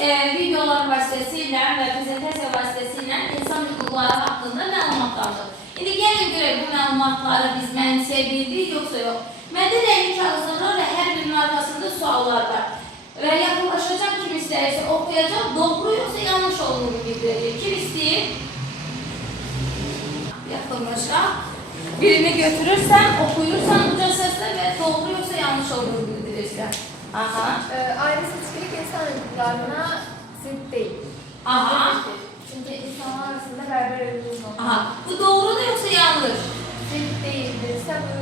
videolar vasitəsilə və prezentasiya vasitəsilə insan hüquqları haqqında məlumat aldıq. İndi gəlin görək bu məlumatları biz mənimsəyə bildik, yoxsa yox. Məndə rəngli kağızlar və hər birinin arxasında suallar var. Və yaxınlaşacaq kim istəyirsə oxuyacaq, doğru yoxsa yanlış olduğunu bildirəcək. Kim istəyir? Yaxınlaşaq. Birini götürürsən, oxuyursan uca səslə və doğru yoxsa yanlış olduğunu bildirirsən. Aha. Ayrı seçkilik insan hüquqlarına zidd değil. Aha. Çünkü insanlar arasında beraber ölümün olur. Aha. Bu doğru da yoksa yanlış? Zidd değildirse bu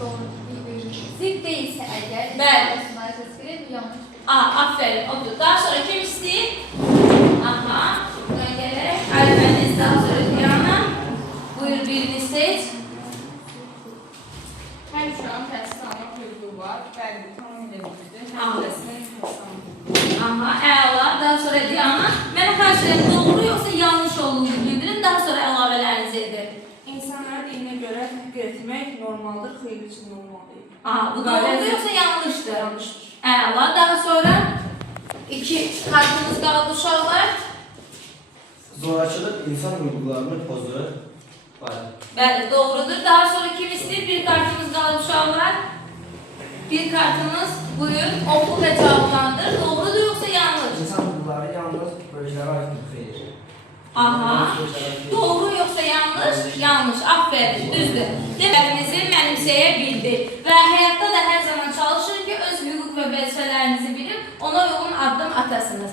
doğru değil. Zidd değilse eğer Bəli. ayrı seçkilik bu yanlış. Aha, aferin. Otur. Daha sonra kim istəyir? Aha. Buradan gələrək Aybəniz, daha sonra Diana. Buyur birini seç. Hem şu an təhsil almaq hüququ var, bəli, tamamilə düzdür. Aha. Həm də sinir təhsil almaq. Aha, əla. Daha sonra Diana. Mənə qarşı doğru yoxsa yanlış olduğunu bildirin. Daha sonra əlavələrinizi edin. İnsanları dinə görə təhqir etmək normaldır, xeyir üçün normal deyil. Aha, bu doğru yoxsa yanlışdır? Yanlışdır. Əla. Daha sonra iki kartımız qaldı uşaqlar. Zorakılıq insan hüquqlarını pozur. Bəli, doğrudur. Daha sonra kim istəyir? Bir kartımız qaldı uşaqlar. Bir kartımız buyur. Oku və cavablandır. Doğrudur yoxsa yanlış? İnsan hüquqları yalnız bölgələrə aiddir, xeyir. Aha. Doğru yoxsa yanlış? Yanlış. Aferin. Düzdür. Dərslərinizi mənimsəyə bildik. Və həyatda da hər zaman çalışın ki, öz hüquq və vəzifələrinizi bilib, ona uyğun addım atasınız.